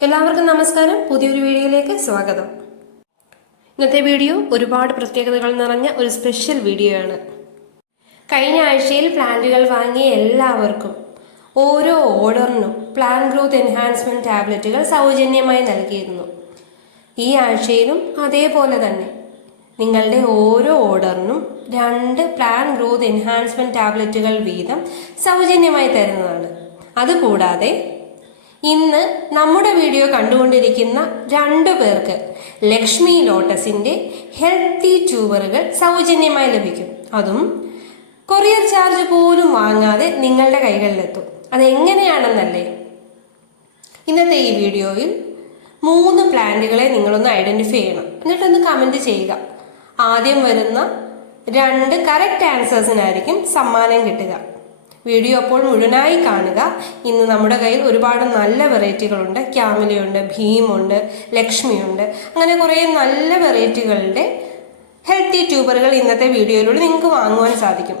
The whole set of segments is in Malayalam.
എല്ലാവർക്കും നമസ്കാരം. പുതിയൊരു വീഡിയോയിലേക്ക് സ്വാഗതം. ഇന്നത്തെ വീഡിയോ ഒരുപാട് പ്രത്യേകതകൾ നിറഞ്ഞ ഒരു സ്പെഷ്യൽ വീഡിയോ ആണ്. കഴിഞ്ഞ ആഴ്ചയിൽ പ്ലാന്റുകൾ വാങ്ങിയ എല്ലാവർക്കും ഓരോ ഓർഡറിനും പ്ലാന്റ് ഗ്രോത്ത് എൻഹാൻസ്മെന്റ് ടാബ്ലറ്റുകൾ സൗജന്യമായി നൽകിയിരുന്നു. ഈ ആഴ്ചയിലും അതേപോലെ തന്നെ നിങ്ങളുടെ ഓരോ ഓർഡറിനും 2 പ്ലാന്റ് ഗ്രോത്ത് എൻഹാൻസ്മെന്റ് ടാബ്ലറ്റുകൾ വീതം സൗജന്യമായി തരുന്നതാണ്. അതുകൂടാതെ ഇന്ന് നമ്മുടെ വീഡിയോ കണ്ടുകൊണ്ടിരിക്കുന്ന 2 പേർക്ക് ലക്ഷ്മി ലോട്ടസിന്റെ ഹെൽത്തി ട്യൂബറുകൾ സൗജന്യമായി ലഭിക്കും. അതും കൊറിയർ ചാർജ് പോലും വാങ്ങാതെ നിങ്ങളുടെ കൈകളിലെത്തും. അതെങ്ങനെയാണെന്നല്ലേ? ഇന്നത്തെ ഈ വീഡിയോയിൽ 3 പ്ലാന്റുകളെ നിങ്ങളൊന്ന് ഐഡന്റിഫൈ ചെയ്യണം. എന്നിട്ടൊന്ന് കമന്റ് ചെയ്യുക. ആദ്യം വരുന്ന 2 കറക്റ്റ് ആൻസേഴ്സിനായിരിക്കും സമ്മാനം കിട്ടുക. വീഡിയോ അപ്പോൾ മുഴുവനായി കാണുക. ഇന്ന് നമ്മുടെ കയ്യിൽ ഒരുപാട് നല്ല വെറൈറ്റികളുണ്ട്. ക്യാമലയുണ്ട്, ഭീമുണ്ട്, ലക്ഷ്മിയുണ്ട്, അങ്ങനെ കുറേ നല്ല വെറൈറ്റികളുടെ ഹെൽത്തി ട്യൂബറുകൾ ഇന്നത്തെ വീഡിയോയിലൂടെ നിങ്ങൾക്ക് വാങ്ങുവാൻ സാധിക്കും.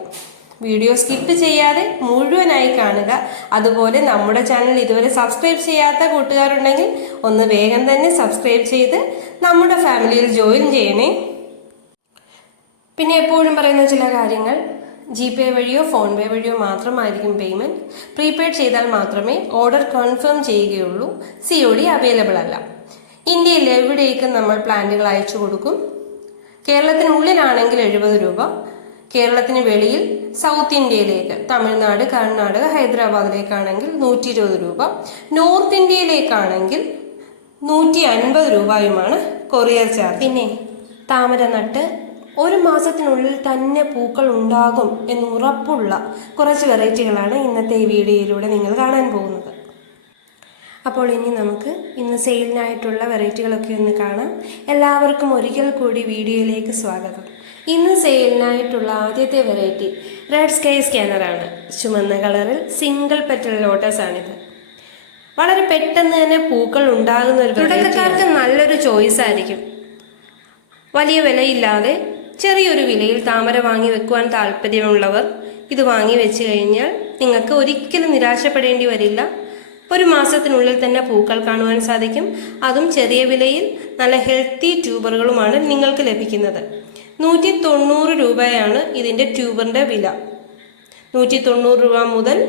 വീഡിയോ സ്കിപ്പ് ചെയ്യാതെ മുഴുവനായി കാണുക. അതുപോലെ നമ്മുടെ ചാനൽ ഇതുവരെ സബ്സ്ക്രൈബ് ചെയ്യാത്ത കൂട്ടുകാരുണ്ടെങ്കിൽ ഒന്ന് വേഗം തന്നെ സബ്സ്ക്രൈബ് ചെയ്ത് നമ്മുടെ ഫാമിലിയിൽ ജോയിൻ ചെയ്യണേ. പിന്നെ എപ്പോഴും പറയുന്ന ചില കാര്യങ്ങൾ: GPay വഴിയോ ഫോൺപേ വഴിയോ മാത്രമായിരിക്കും പേയ്മെന്റ്. പ്രീപെയ്ഡ് ചെയ്താൽ മാത്രമേ ഓർഡർ കൺഫേം ചെയ്യുകയുള്ളൂ. COD അവൈലബിൾ അല്ല. ഇന്ത്യയിൽ എവിടേക്കും നമ്മൾ പ്ലാന്റുകൾ അയച്ചു കൊടുക്കും. കേരളത്തിനുള്ളിലാണെങ്കിൽ 70 രൂപ, കേരളത്തിന് വെളിയിൽ സൗത്ത് ഇന്ത്യയിലേക്ക് തമിഴ്നാട്, കർണാടക, ഹൈദരാബാദിലേക്കാണെങ്കിൽ 120 രൂപ, നോർത്ത് ഇന്ത്യയിലേക്കാണെങ്കിൽ 150 രൂപയുമാണ് കൊറിയർ ചാർജ്. പിന്നെ താമര നട്ട് 1 മാസത്തിനുള്ളിൽ തന്നെ പൂക്കൾ ഉണ്ടാകും എന്ന് ഉറപ്പുള്ള കുറച്ച് വെറൈറ്റികളാണ് ഇന്നത്തെ ഈ വീഡിയോയിലൂടെ നിങ്ങൾ കാണാൻ പോകുന്നത്. അപ്പോൾ ഇനി നമുക്ക് ഇന്ന് സെയിലിനായിട്ടുള്ള വെറൈറ്റികളൊക്കെ ഒന്ന് കാണാം. എല്ലാവർക്കും ഒരിക്കൽ കൂടി വീഡിയോയിലേക്ക് സ്വാഗതം. ഇന്ന് സെയിലിനായിട്ടുള്ള ആദ്യത്തെ വെറൈറ്റി റെഡ് സ്കൈ സ്കാനറാണ്. ചുമന്ന കളറിൽ സിംഗിൾ പെറ്റൽ ലോട്ടസ് ആണിത്. വളരെ പെട്ടെന്ന് തന്നെ പൂക്കൾ ഉണ്ടാകുന്ന ഒരു തുടക്കക്കാർക്ക് നല്ലൊരു ചോയ്സ് ആയിരിക്കും. വലിയ വിലയില്ലാതെ ചെറിയൊരു വിലയിൽ താമര വാങ്ങി വെക്കുവാൻ താല്പര്യമുള്ളവർ ഇത് വാങ്ങി വെച്ച് കഴിഞ്ഞാൽ നിങ്ങൾക്ക് ഒരിക്കലും നിരാശപ്പെടേണ്ടി വരില്ല. 1 മാസത്തിനുള്ളിൽ തന്നെ പൂക്കൾ കാണുവാൻ സാധിക്കും. അതും ചെറിയ വിലയിൽ നല്ല ഹെൽത്തി ട്യൂബറുകളുമാണ് നിങ്ങൾക്ക് ലഭിക്കുന്നത്. 190 രൂപയാണ് ഇതിൻ്റെ ട്യൂബറിൻ്റെ വില. 190 രൂപ മുതൽ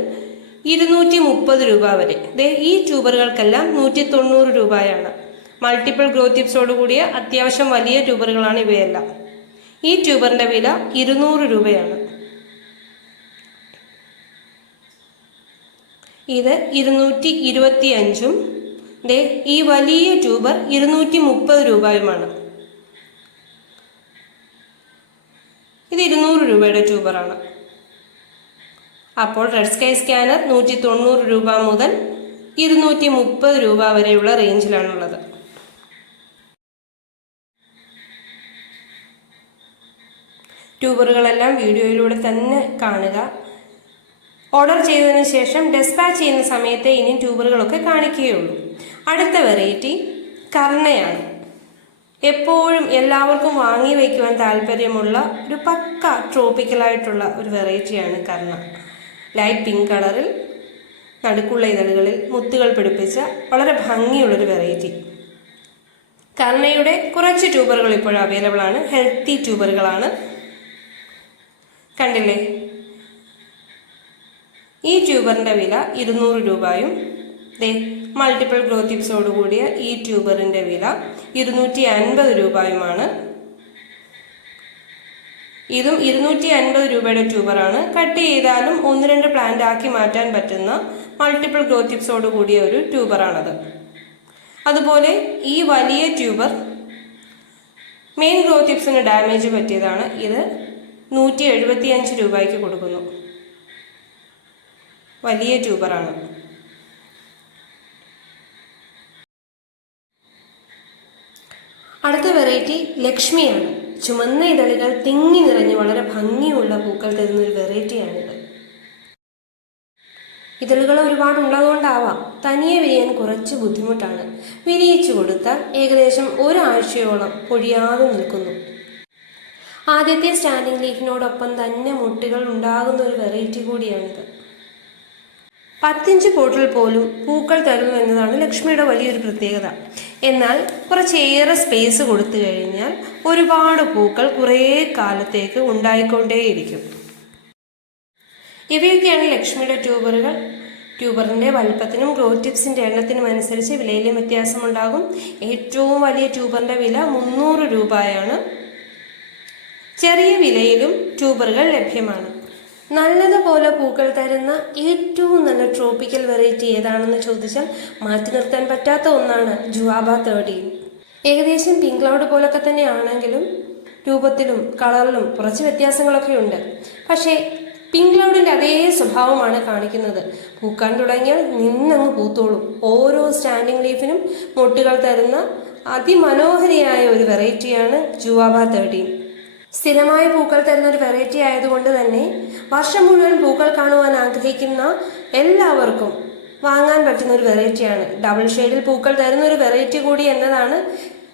230 രൂപ വരെ. ഈ ട്യൂബറുകൾക്കെല്ലാം 190 രൂപയാണ്. മൾട്ടിപ്പിൾ ഗ്രോത്ത് ടിപ്സോട് കൂടിയ അത്യാവശ്യം വലിയ ട്യൂബറുകളാണ് ഇവയെല്ലാം. ഈ ട്യൂബറിന്റെ വില 200 രൂപയാണ്. ഇത് 225-ഉം ഈ വലിയ ട്യൂബർ 230 രൂപയുമാണ്. ഇത് 200 രൂപയുടെ ട്യൂബറാണ്. അപ്പോൾ റെഡ് സ്കൈ സ്കാനർ 190 രൂപ മുതൽ 230 രൂപ വരെയുള്ള റേഞ്ചിലാണുള്ളത്. ട്യൂബറുകളെല്ലാം വീഡിയോയിലൂടെ തന്നെ കാണുക. ഓർഡർ ചെയ്തതിന് ശേഷം ഡെസ്പാച്ച് ചെയ്യുന്ന സമയത്തെ ഇനി ട്യൂബറുകളൊക്കെ കാണിക്കുകയുള്ളൂ. അടുത്ത വെറൈറ്റി കർണയാണ്. എപ്പോഴും എല്ലാവർക്കും വാങ്ങി വയ്ക്കുവാൻ താല്പര്യമുള്ള ഒരു പക്ക ട്രോപ്പിക്കലായിട്ടുള്ള ഒരു വെറൈറ്റിയാണ് കർണ. ലൈറ്റ് പിങ്ക് കളറിൽ നടുക്കുള്ള ഇതളുകളിൽ മുത്തുകൾ പിടിപ്പിച്ച വളരെ ഭംഗിയുള്ളൊരു വെറൈറ്റി. കർണയുടെ കുറച്ച് ട്യൂബറുകൾ ഇപ്പോൾ അവൈലബിൾ ആണ്. ഹെൽത്തി ട്യൂബറുകളാണ്. കണ്ടില്ലേ? ഈ ട്യൂബറിന്റെ വില 200 രൂപയും മൾട്ടിപ്പിൾ ഗ്രോത്ത് ടിപ്സോട് കൂടിയ ഈ ട്യൂബറിന്റെ വില 250 രൂപയുമാണ്. ഇതും 250 രൂപയുടെ ട്യൂബറാണ്. കട്ട് ചെയ്താലും 1-2 പ്ലാന്റ് ആക്കി മാറ്റാൻ പറ്റുന്ന മൾട്ടിപ്പിൾ ഗ്രോത്ത് ടിപ്സോട് കൂടിയ ഒരു ട്യൂബറാണത്. അതുപോലെ ഈ വലിയ ട്യൂബർ മെയിൻ ഗ്രോത്ത് ടിപ്സിന് ഡാമേജ് പറ്റിയതാണ്. ഇത് 175 രൂപയ്ക്ക് കൊടുക്കുന്നു. വലിയ ട്യൂബറാണ്. അടുത്ത വെറൈറ്റി ലക്ഷ്മിയാണ്. ചുമന്ന ഇതളുകൾ തിങ്ങി നിറഞ്ഞ് വളരെ ഭംഗിയുള്ള പൂക്കൾ തരുന്ന ഒരു വെറൈറ്റിയാണിത്. ഇതളുകൾ ഒരുപാട് ഉള്ളതുകൊണ്ടാവാം തനിയെ വിരിയാൻ കുറച്ച് ബുദ്ധിമുട്ടാണ്. വിരിയിച്ചു കൊടുത്താൽ ഏകദേശം 1 ആഴ്ചയോളം പൊഴിയാതെ നിൽക്കുന്നു. ആദ്യത്തെ സ്റ്റാൻഡിംഗ് ലീഫിനോടൊപ്പം തന്നെ മുട്ടുകൾ ഉണ്ടാകുന്ന ഒരു വെറൈറ്റി കൂടിയാണിത്. 10 പോട്ടിൽ പോലും പൂക്കൾ തരുന്നു എന്നതാണ് ലക്ഷ്മിയുടെ വലിയൊരു പ്രത്യേകത. എന്നാൽ കുറച്ചേറെ സ്പേസ് കൊടുത്തു കഴിഞ്ഞാൽ ഒരുപാട് പൂക്കൾ കുറേ കാലത്തേക്ക് ഉണ്ടായിക്കൊണ്ടേയിരിക്കും. ഇവയൊക്കെയാണ് ലക്ഷ്മിയുടെ ട്യൂബറുകൾ. ട്യൂബറിൻ്റെ വലുപ്പത്തിനും ഗ്രോത്ത് ടിപ്സിൻ്റെ എണ്ണത്തിനും അനുസരിച്ച് വിലയിലും വ്യത്യാസമുണ്ടാകും. ഏറ്റവും വലിയ ട്യൂബറിൻ്റെ വില 300 രൂപയാണ്. ചെറിയ വിലയിലും ട്യൂബറുകൾ ലഭ്യമാണ്. നല്ലതുപോലെ പൂക്കൾ തരുന്ന ഏറ്റവും നല്ല ട്രോപ്പിക്കൽ വെറൈറ്റി ഏതാണെന്ന് ചോദിച്ചാൽ മാറ്റി നിർത്താൻ പറ്റാത്ത ഒന്നാണ് ജുവാബ 13. ഏകദേശം പിങ്ക് ക്ലൗഡ് പോലൊക്കെ തന്നെയാണെങ്കിലും രൂപത്തിലും കളറിലും കുറച്ച് വ്യത്യാസങ്ങളൊക്കെ ഉണ്ട്. പക്ഷേ പിങ്ക് ക്ലൗഡിൻ്റെ അതേ സ്വഭാവമാണ് കാണിക്കുന്നത്. പൂക്കാൻ തുടങ്ങിയാൽ നിന്നങ്ങ് പൂത്തോളും. ഓരോ സ്റ്റാൻഡിംഗ് ലീഫിനും മൊട്ടുകൾ തരുന്ന അതിമനോഹരിയായ ഒരു വെറൈറ്റിയാണ് ജുവാബ 13. സ്ഥിരമായ പൂക്കൾ തരുന്ന ഒരു വെറൈറ്റി ആയതുകൊണ്ട് തന്നെ വർഷം മുഴുവൻ പൂക്കൾ കാണുവാൻ ആഗ്രഹിക്കുന്ന എല്ലാവർക്കും വാങ്ങാൻ പറ്റുന്ന ഒരു വെറൈറ്റിയാണ്. ഡബിൾ ഷെയ്ഡിൽ പൂക്കൾ തരുന്ന ഒരു വെറൈറ്റി കൂടി എന്നതാണ്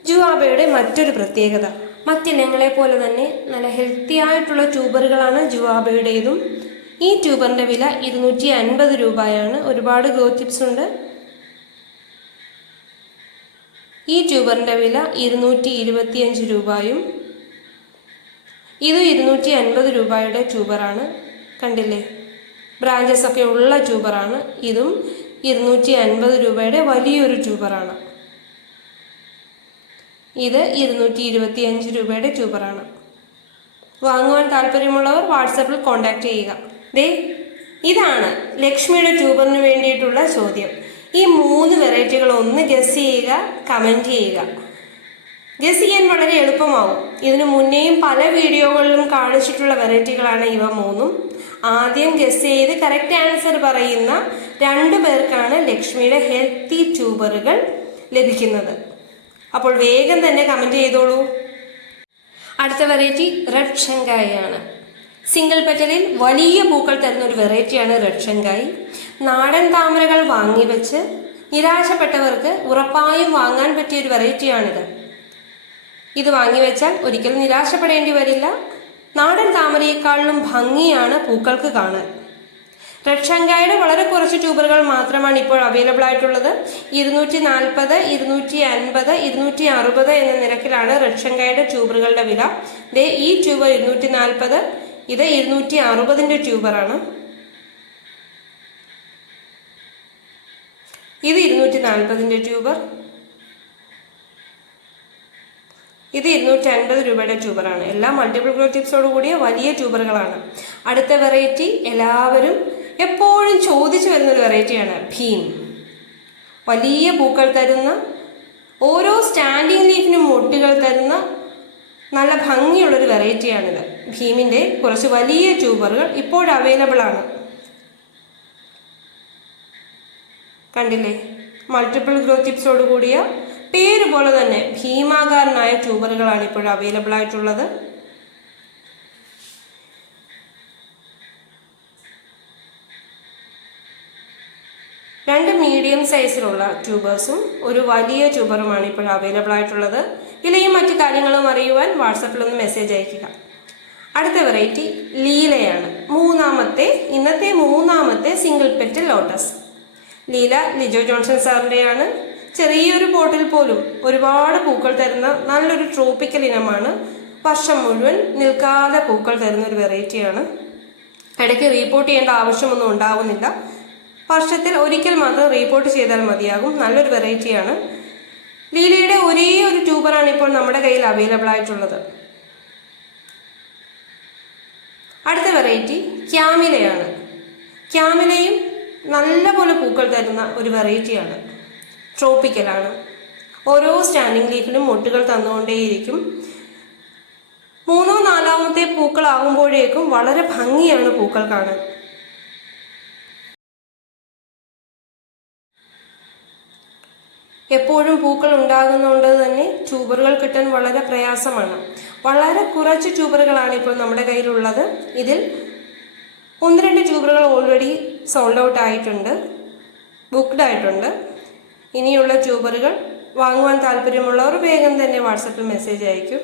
ജുവാബയുടെ മറ്റൊരു പ്രത്യേകത. മറ്റിനങ്ങളെ പോലെ തന്നെ നല്ല ഹെൽത്തി ആയിട്ടുള്ള ട്യൂബറുകളാണ് ജുവാബയുടേതും. ഈ ട്യൂബറിൻ്റെ വില 250 രൂപയാണ്. ഒരുപാട് ഗ്രോത്ത് ടിപ്സ് ഉണ്ട്. ഈ ട്യൂബറിൻ്റെ വില 225 രൂപയും. ഇത് 250 രൂപയുടെ ട്യൂബറാണ്. കണ്ടില്ലേ, ബ്രാഞ്ചസ് ഒക്കെ ഉള്ള ട്യൂബറാണ്. ഇതും 250 രൂപയുടെ വലിയൊരു ട്യൂബറാണ്. ഇത് 225 രൂപയുടെ ട്യൂബറാണ്. വാങ്ങുവാൻ താല്പര്യമുള്ളവർ വാട്സാപ്പിൽ കോൺടാക്റ്റ് ചെയ്യുക. ഇതാണ് ലക്ഷ്മിയുടെ ട്യൂബറിന് വേണ്ടിയിട്ടുള്ള ചോദ്യം. ഈ 3 വെറൈറ്റികൾ ഒന്ന് ഗസ് ചെയ്യുക, കമൻറ്റ് ചെയ്യുക. ഗസ് ചെയ്യാൻ വളരെ എളുപ്പമാവും. ഇതിനു മുന്നേയും പല വീഡിയോകളിലും കാണിച്ചിട്ടുള്ള വെറൈറ്റികളാണ് ഇവ 3. ആദ്യം ഗസ് ചെയ്ത് കറക്റ്റ് ആൻസർ പറയുന്ന 2 പേർക്കാണ് ലക്ഷ്മിയുടെ ഹെൽത്തി ട്യൂബറുകൾ ലഭിക്കുന്നത്. അപ്പോൾ വേഗം തന്നെ കമൻറ്റ് ചെയ്തോളൂ. അടുത്ത വെറൈറ്റി റെഡ് ഷങ്കായി ആണ്. സിംഗിൾ പെറ്റലിൽ വലിയ പൂക്കൾ തരുന്ന ഒരു വെറൈറ്റിയാണ് റെഡ് ഷങ്കായി. നാടൻ താമരകൾ വാങ്ങിവെച്ച് നിരാശപ്പെട്ടവർക്ക് ഉറപ്പായും വാങ്ങാൻ പറ്റിയ ഒരു വെറൈറ്റിയാണിത്. ഇത് വാങ്ങിവെച്ചാൽ ഒരിക്കലും നിരാശപ്പെടേണ്ടി വരില്ല. നാടൻ താമരയെക്കാളിലും ഭംഗിയാണ് പൂക്കൾക്ക് കാണാൻ. റെഡ് ഷങ്കായുടെ വളരെ കുറച്ച് ട്യൂബറുകൾ മാത്രമാണ് ഇപ്പോൾ അവൈലബിൾ ആയിട്ടുള്ളത്. 240, 250, 260 എന്ന നിരക്കിലാണ് റെഡ് ഷങ്കായുടെ ട്യൂബറുകളുടെ വില. ഈ ട്യൂബർ 240, ഇത് 260ൻ്റെ ട്യൂബറാണ്. ഇത് 240ൻ്റെ ട്യൂബർ. ഇത് 250 രൂപയുടെ ട്യൂബറാണ്. എല്ലാം മൾട്ടിപ്പിൾ ഗ്രോത്ത് ടിപ്സോട് കൂടിയ വലിയ ട്യൂബറുകളാണ്. അടുത്ത വെറൈറ്റി എല്ലാവരും എപ്പോഴും ചോദിച്ചു വരുന്നൊരു വെറൈറ്റിയാണ് ഭീം. വലിയ പൂക്കൾ തരുന്ന, ഓരോ സ്റ്റാൻഡിംഗ് ലീഫിനും മൊട്ടുകൾ തരുന്ന നല്ല ഭംഗിയുള്ളൊരു വെറൈറ്റിയാണിത്. ഭീമിൻ്റെ കുറച്ച് വലിയ ട്യൂബറുകൾ ഇപ്പോൾ അവൈലബിൾ ആണ്. കണ്ടില്ലേ, മൾട്ടിപ്പിൾ ഗ്രോത്ത് ടിപ്സോട് കൂടിയ പേര് പോലെ തന്നെ ഭീമാകാരനായ ട്യൂബറുകളാണ് ഇപ്പോൾ അവൈലബിൾ ആയിട്ടുള്ളത്. രണ്ട് മീഡിയം സൈസിലുള്ള ട്യൂബേഴ്സും ഒരു വലിയ ട്യൂബറുമാണ് ഇപ്പോൾ അവൈലബിൾ ആയിട്ടുള്ളത്. വിലയും മറ്റു കാര്യങ്ങളും അറിയുവാൻ വാട്സപ്പിലൊന്ന് മെസ്സേജ് അയയ്ക്കുക. അടുത്ത വെറൈറ്റി ലീലയാണ്. ഇന്നത്തെ മൂന്നാമത്തെ single petal lotus. Leela Lijo Johnson സാറിൻ്റെയാണ്. ചെറിയൊരു പോട്ടിൽ പോലും ഒരുപാട് പൂക്കൾ തരുന്ന നല്ലൊരു ട്രോപ്പിക്കൽ ഇനമാണ്. വർഷം മുഴുവൻ നിൽക്കാതെ പൂക്കൾ തരുന്ന ഒരു വെറൈറ്റിയാണ്. ഇടയ്ക്ക് റീപോർട്ട് ചെയ്യേണ്ട ആവശ്യമൊന്നും ഉണ്ടാവുന്നില്ല. വർഷത്തിൽ ഒരിക്കൽ മാത്രം റീപോർട്ട് ചെയ്താൽ മതിയാകും. നല്ലൊരു വെറൈറ്റിയാണ്. ലീലയുടെ ഒരേ ഒരു ട്യൂബറാണ് ഇപ്പോൾ നമ്മുടെ കയ്യിൽ അവൈലബിൾ ആയിട്ടുള്ളത്. അടുത്ത വെറൈറ്റി ക്യാമിലയാണ്. ക്യാമിലയും നല്ലപോലെ പൂക്കൾ തരുന്ന ഒരു വെറൈറ്റിയാണ്. ട്രോപ്പിക്കലാണ്. ഓരോ സ്റ്റാൻഡിംഗ് ലീഫിലും മൊട്ടുകൾ തന്നുകൊണ്ടേയിരിക്കും. 3-ോ 4-ാമത്തെ പൂക്കളാകുമ്പോഴേക്കും വളരെ ഭംഗിയാണ് പൂക്കൾ കാണാൻ. എപ്പോഴും പൂക്കൾ ഉണ്ടാകുന്നതുകൊണ്ട് തന്നെ ട്യൂബറുകൾ കിട്ടാൻ വളരെ പ്രയാസമാണ്. വളരെ കുറച്ച് ട്യൂബറുകളാണ് ഇപ്പോൾ നമ്മുടെ കയ്യിലുള്ളത്. ഇതിൽ 1-2 ട്യൂബറുകൾ ഓൾറെഡി സോൾഡ് ഔട്ട് ആയിട്ടുണ്ട്, ബുക്ക്ഡ് ആയിട്ടുണ്ട്. ഇനിയുള്ള ട്യൂബറുകൾ വാങ്ങുവാൻ താല്പര്യമുള്ളവർ വേഗം തന്നെ വാട്സപ്പിൽ മെസ്സേജ് അയക്കും.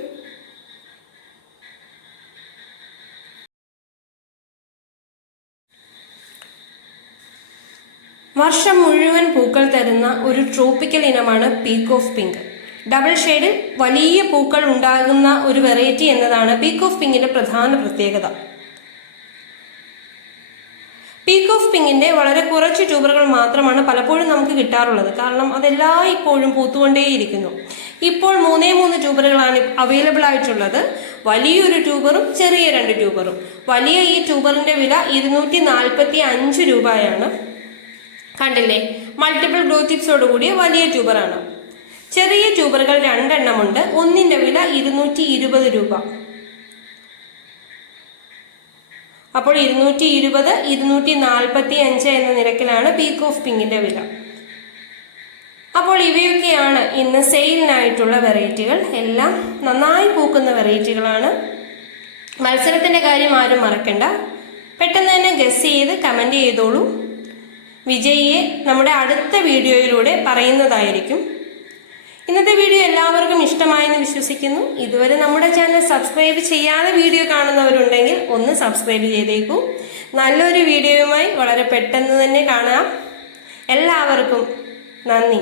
വർഷം മുഴുവൻ പൂക്കൾ തരുന്ന ഒരു ട്രോപ്പിക്കൽ ഇനമാണ് പീക്ക് ഓഫ് പിങ്ക്. ഡബിൾ ഷെയ്ഡിൽ വലിയ പൂക്കൾ ഉണ്ടാകുന്ന ഒരു വെറൈറ്റി എന്നതാണ് പീക്ക് ഓഫ് പിങ്കിന്റെ പ്രധാന പ്രത്യേകത. പീക്ക് ഓഫ് പിങ്കിന്റെ വളരെ കുറച്ച് ട്യൂബറുകൾ മാത്രമാണ് പലപ്പോഴും നമുക്ക് കിട്ടാറുള്ളത്. കാരണം അതെല്ലാം ഇപ്പോഴും പൂത്തുകൊണ്ടേയിരിക്കുന്നു. ഇപ്പോൾ 3 ട്യൂബറുകളാണ് അവൈലബിൾ ആയിട്ടുള്ളത്. വലിയൊരു ട്യൂബറും ചെറിയ 2 ട്യൂബറും. വലിയ ഈ ട്യൂബറിന്റെ വില 245 രൂപയാണ്. കണ്ടില്ലേ, മൾട്ടിപ്പിൾ ഗ്ലോ ടിപ്സോട് കൂടിയ വലിയ ട്യൂബറാണ്. ചെറിയ ട്യൂബറുകൾ 2 എണ്ണമുണ്ട്. ഒന്നിന്റെ വില 220 രൂപ. അപ്പോൾ 220, 245 എന്ന നിരക്കിലാണ് പീക്ക് ഓഫ് പിങ്കിന്റെ വില. അപ്പോൾ ഇവയൊക്കെയാണ് ഇന്ന് സെയിലിനായിട്ടുള്ള വെറൈറ്റികൾ. എല്ലാം നന്നായി പൂക്കുന്ന വെറൈറ്റികളാണ്. മത്സരത്തിന്റെ കാര്യം ആരും മറക്കണ്ട. പെട്ടെന്ന് തന്നെ ഗസ് ചെയ്ത് കമന്റ് ചെയ്തോളൂ. വിജയിയെ നമ്മുടെ അടുത്ത വീഡിയോയിലൂടെ പറയുന്നതായിരിക്കും. ഇന്നത്തെ വീഡിയോ എല്ലാവർക്കും ഇഷ്ടമായെന്ന് വിശ്വസിക്കുന്നു. ഇതുവരെ നമ്മുടെ ചാനൽ സബ്സ്ക്രൈബ് ചെയ്യാതെ വീഡിയോ കാണുന്നവരുണ്ടെങ്കിൽ ഒന്ന് സബ്സ്ക്രൈബ് ചെയ്തേക്കൂ. നല്ലൊരു വീഡിയോയുമായി വളരെ പെട്ടെന്ന് തന്നെ കാണാം. എല്ലാവർക്കും നന്ദി.